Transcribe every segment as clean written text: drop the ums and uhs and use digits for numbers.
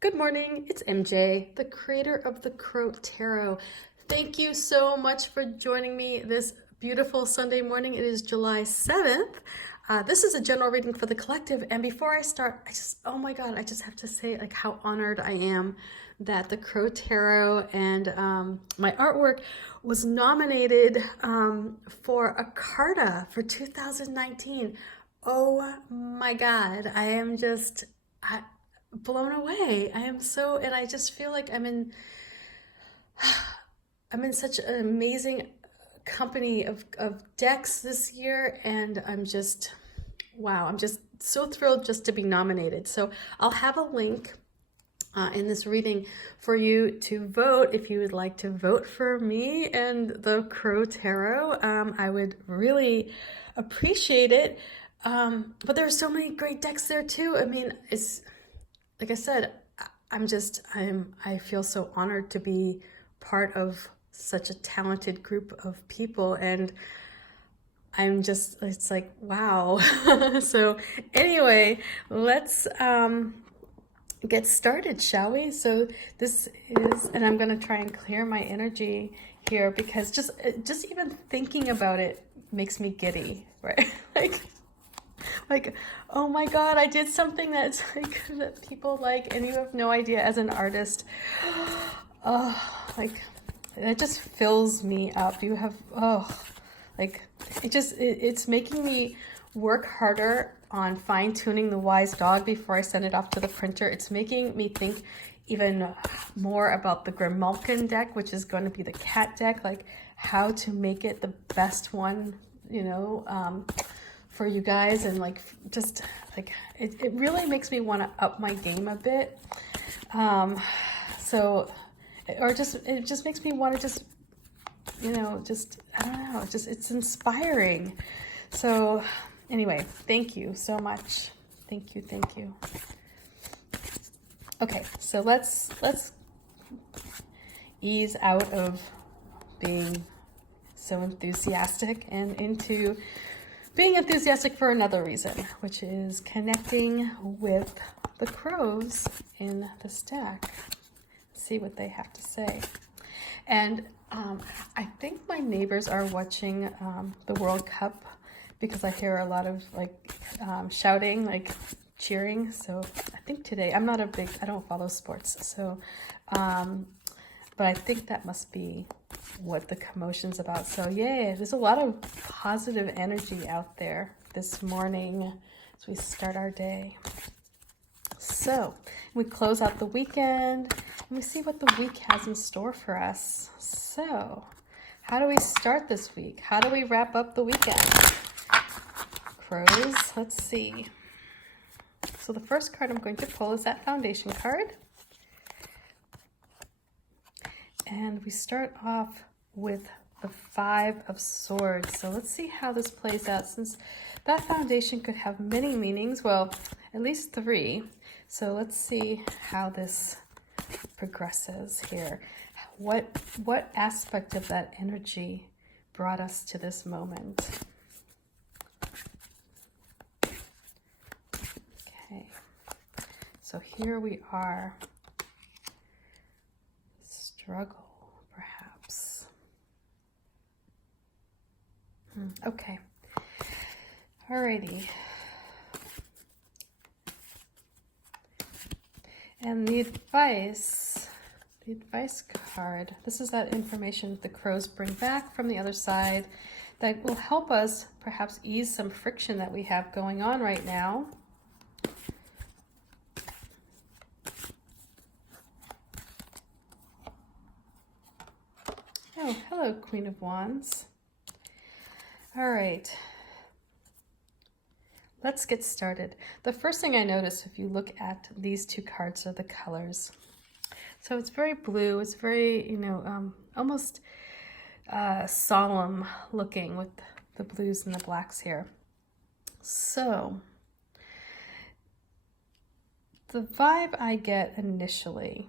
Good morning, it's MJ, the creator of the Crow Tarot. Thank you so much for joining me this beautiful Sunday morning. It is July 7th. This is a general reading for the collective. And before I start, oh my God, I just have to say like how honored I am that the Crow Tarot and my artwork was nominated for a Carta for 2019. Oh my God, I am just blown away. I am so, and I just feel like I'm in such an amazing company of decks this year, and I'm just, wow, I'm just so thrilled just to be nominated. So I'll have a link in this reading for you to vote if you would like to vote for me and the Crow Tarot. I would really appreciate it. But there are so many great decks there too. I mean, it's like I said, I feel so honored to be part of such a talented group of people, and it's like, wow. So anyway, let's get started, shall we? So this is, and I'm going to try and clear my energy here because just even thinking about it makes me giddy, right? Like, oh my God, I did something that's like that people like, and you have no idea as an artist. Like it just fills me up. You have, like it's making me work harder on fine tuning the wise dog before I send it off to the printer. It's making me think even more about the Grimalkin deck, which is going to be the cat deck, like how to make it the best one, for you guys. And like just like it really makes me want to up my game a bit. It just makes me want to just I don't know, it's inspiring. So anyway, thank you so much. Thank you. Okay, so let's ease out of being so enthusiastic and into being enthusiastic for another reason, which is connecting with the crows in the stack. See what they have to say. And I think my neighbors are watching the World Cup because I hear a lot of like shouting, like cheering. So I think today, I don't follow sports. So, but I think that must be what the commotion's about. So yeah, there's a lot of positive energy out there this morning as we start our day. So we close out the weekend and we see what the week has in store for us. So how do we start this week? How do we wrap up the weekend? Crows, let's see. So the first card I'm going to pull is that foundation card. And we start off with the Five of Swords. So let's see how this plays out, since that foundation could have many meanings. Well, at least three. So let's see how this progresses here. What aspect of that energy brought us to this moment? Okay. So here we are. Struggle, perhaps. Okay. Alrighty. And the advice card, this is that information the crows bring back from the other side that will help us perhaps ease some friction that we have going on right now. Oh, hello, Queen of Wands. All right. Let's get started. The first thing I notice if you look at these two cards are the colors. So it's very blue. It's very, almost solemn looking with the blues and the blacks here. So the vibe I get initially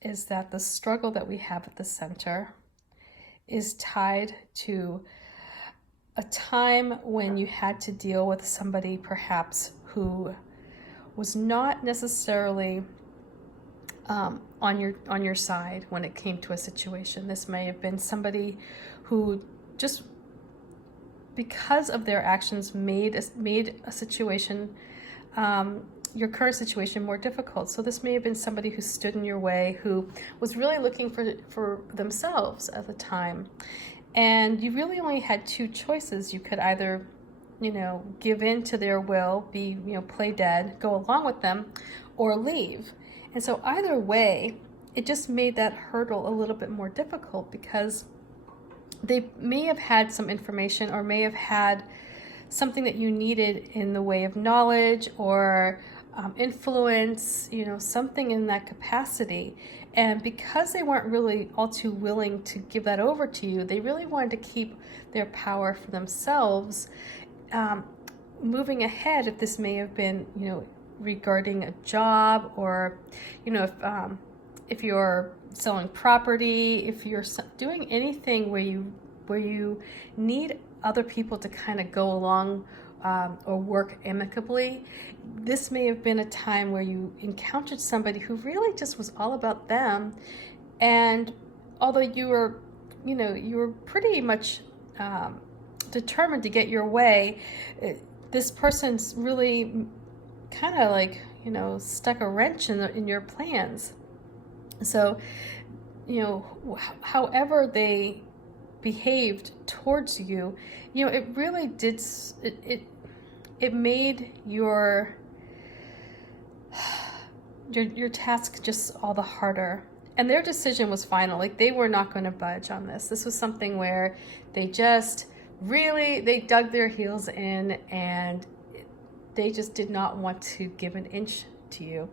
is that the struggle that we have at the center is tied to a time when you had to deal with somebody perhaps who was not necessarily on your side when it came to a situation. This may have been somebody who just, because of their actions, made a situation, your current situation, more difficult. So this may have been somebody who stood in your way, who was really looking for themselves at the time. And you really only had two choices. You could either, give in to their will, play dead, go along with them, or leave. And so either way, it just made that hurdle a little bit more difficult, because they may have had some information, or may have had something that you needed in the way of knowledge or influence, something in that capacity. And because they weren't really all too willing to give that over to you, they really wanted to keep their power for themselves. Moving ahead, if this may have been, regarding a job, or, if you're selling property, if you're doing anything where you need other people to kind of go along or work amicably, this may have been a time where you encountered somebody who really just was all about them. And although you were pretty much determined to get your way, this person's really kind of like, stuck a wrench in your plans. So, however they behaved towards you, it really did, it made your task just all the harder. And their decision was final. Like, they were not going to budge on this. This was something where they just they dug their heels in, and they just did not want to give an inch to you.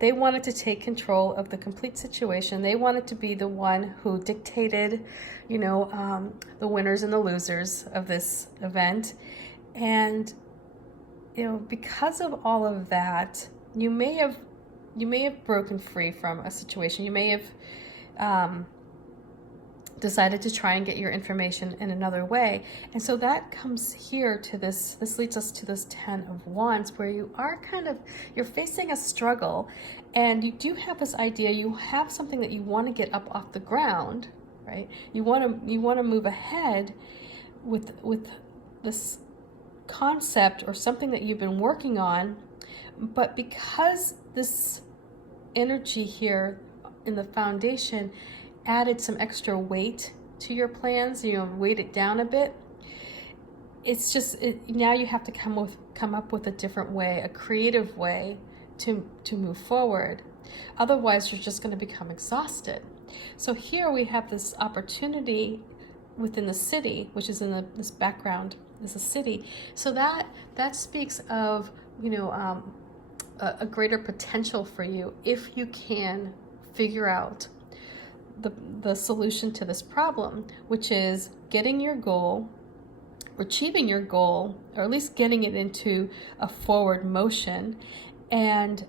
They wanted to take control of the complete situation. They wanted to be the one who dictated, the winners and the losers of this event. And, because of all of that, you may have broken free from a situation. You may have decided to try and get your information in another way. And so that comes here to this leads us to this 10 of Wands, where you're facing a struggle, and you do have this idea, you have something that you want to get up off the ground, right? You want to move ahead with this concept or something that you've been working on, but because this energy here in the foundation added some extra weight to your plans, weighed it down a bit, it's just now you have to come up with a different way, a creative way to move forward. Otherwise, you're just going to become exhausted. So here we have this opportunity within the city, which is in this background is a city. So that speaks of a greater potential for you if you can figure out the solution to this problem, which is getting your goal, achieving your goal, or at least getting it into a forward motion, and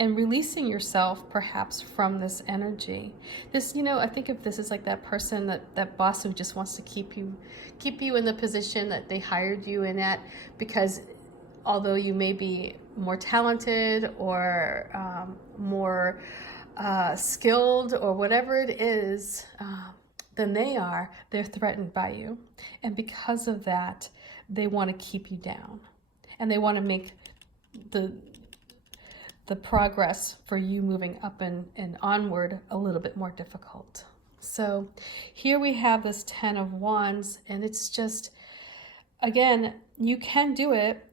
releasing yourself perhaps from this energy. This, I think of this as like that person, that boss who just wants to keep you in the position that they hired you in at, because although you may be more talented or more skilled or whatever it is than they're threatened by you. And because of that, they want to keep you down, and they want to make the progress for you moving up and onward a little bit more difficult. So here we have this 10 of Wands, and it's just, again, you can do it.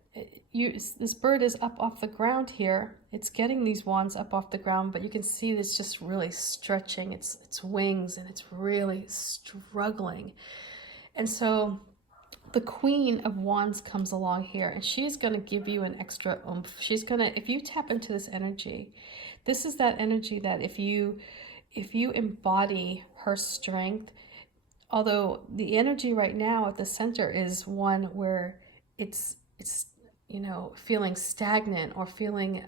This bird is up off the ground here. It's getting these wands up off the ground, but you can see it's just really stretching its wings, and it's really struggling. And so the Queen of Wands comes along here, and she's going to give you an extra oomph. If you tap into this energy, this is that energy that if you embody her strength, although the energy right now at the center is one where it's feeling stagnant or feeling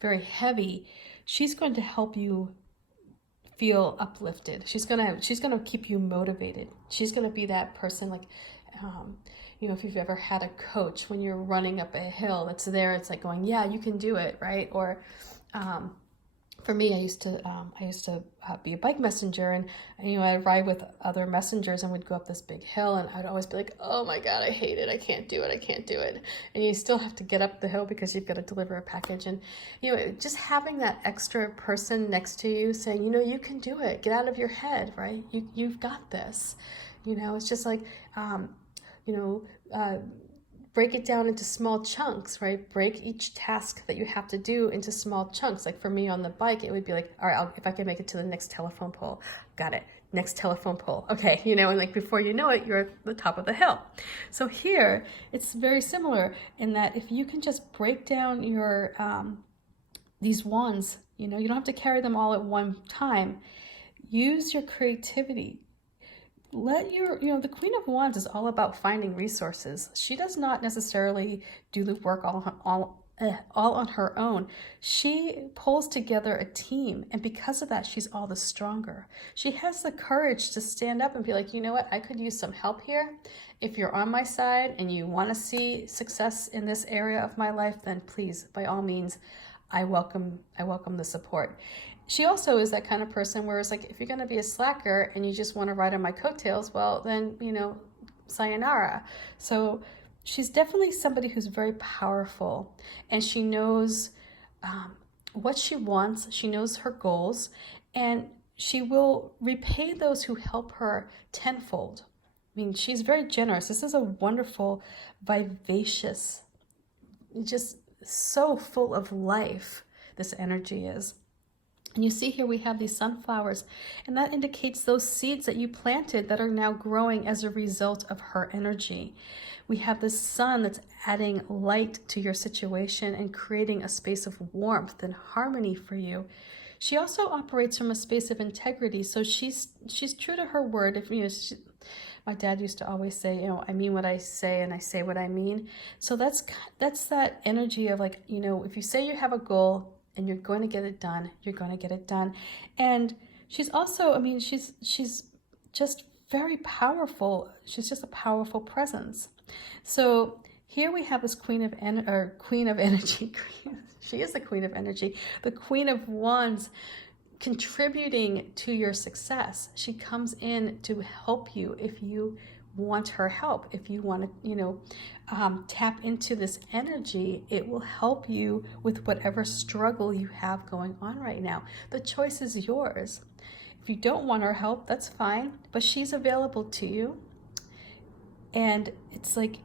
very heavy, she's going to help you feel uplifted. She's gonna keep you motivated. She's gonna be that person, like if you've ever had a coach when you're running up a hill that's there, it's like going, yeah, you can do it, right? Or for me, I used to be a bike messenger, and I'd ride with other messengers, and we'd go up this big hill, and I'd always be like, oh my God, I hate it. I can't do it. I can't do it. And you still have to get up the hill because you've got to deliver a package. And, just having that extra person next to you saying, you can do it. Get out of your head, right? You've got this. It's just like, break it down into small chunks, right? Break each task that you have to do into small chunks. Like for me on the bike, it would be like, all right, if I can make it to the next telephone pole, got it. Next telephone pole. Okay. And like before you know it, you're at the top of the hill. So here it's very similar in that if you can just break down your, these wands, you don't have to carry them all at one time. Use your creativity. Let the Queen of Wands is all about finding resources. She does not necessarily do the work all on her own. She pulls together a team, and because of that, she's all the stronger. She has the courage to stand up and be like, you know what, I could use some help here. If you're on my side and you want to see success in this area of my life, then please, by all means, I welcome the support. She also is that kind of person where it's like, if you're going to be a slacker and you just want to ride on my coattails, well, then, sayonara. So she's definitely somebody who's very powerful, and she knows what she wants. She knows her goals, and she will repay those who help her tenfold. She's very generous. This is a wonderful, vivacious, just so full of life, this energy is. And you see here we have these sunflowers, and that indicates those seeds that you planted that are now growing as a result of her energy. We have the sun that's adding light to your situation and creating a space of warmth and harmony for you. She also operates from a space of integrity, so she's true to her word. My dad used to always say, I mean what I say and I say what I mean. So that's that energy of like, if you say you have a goal and you're going to get it done, you're going to get it done. And she's also, she's just very powerful. She's just a powerful presence. So here we have this Queen of Energy. She is the Queen of Energy, the Queen of Wands, contributing to your success. She comes in to help you if you want her help. If you want to, tap into this energy, it will help you with whatever struggle you have going on right now. The choice is yours. If you don't want her help, that's fine, but she's available to you. And it's like,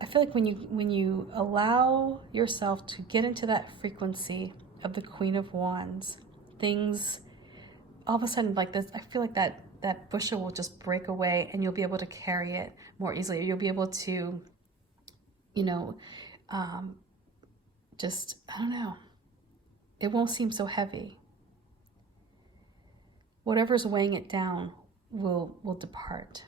I feel like when you allow yourself to get into that frequency of the Queen of Wands, things all of a sudden like this, I feel like that bushel will just break away, and you'll be able to carry it more easily. You'll be able to, just, I don't know, it won't seem so heavy. Whatever's weighing it down will depart.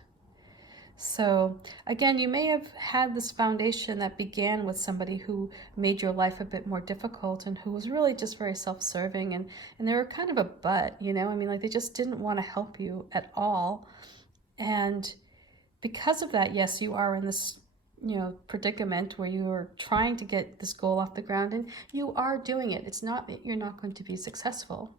So again, you may have had this foundation that began with somebody who made your life a bit more difficult and who was really just very self-serving, and they were kind of a butt, like they just didn't want to help you at all. And because of that, yes, you are in this, predicament where you are trying to get this goal off the ground, and you are doing it. It's not that you're not going to be successful.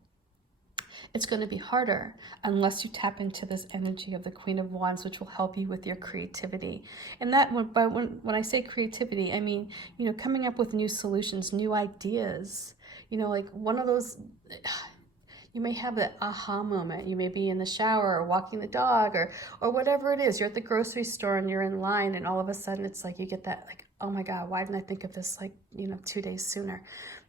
It's going to be harder unless you tap into this energy of the Queen of Wands, which will help you with your creativity. And that, when I say creativity, I mean, coming up with new solutions, new ideas. Like one of those, you may have that aha moment. You may be in the shower or walking the dog or whatever it is. You're at the grocery store and you're in line, and all of a sudden it's like you get that like, oh my God, why didn't I think of this 2 days sooner?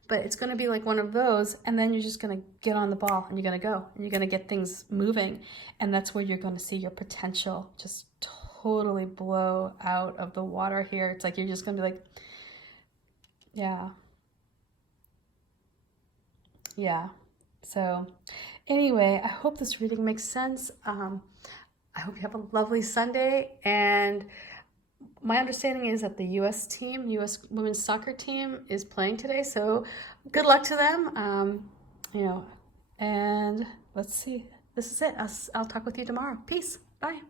But it's going to be like one of those, and then you're just going to get on the ball, and you're going to go, and you're going to get things moving, and that's where you're going to see your potential just totally blow out of the water here. It's like you're just going to be like, yeah. So anyway, I hope this reading makes sense. I hope you have a lovely Sunday, and my understanding is that the U.S. women's soccer team is playing today, so good luck to them. And let's see. This is it. I'll talk with you tomorrow. Peace. Bye.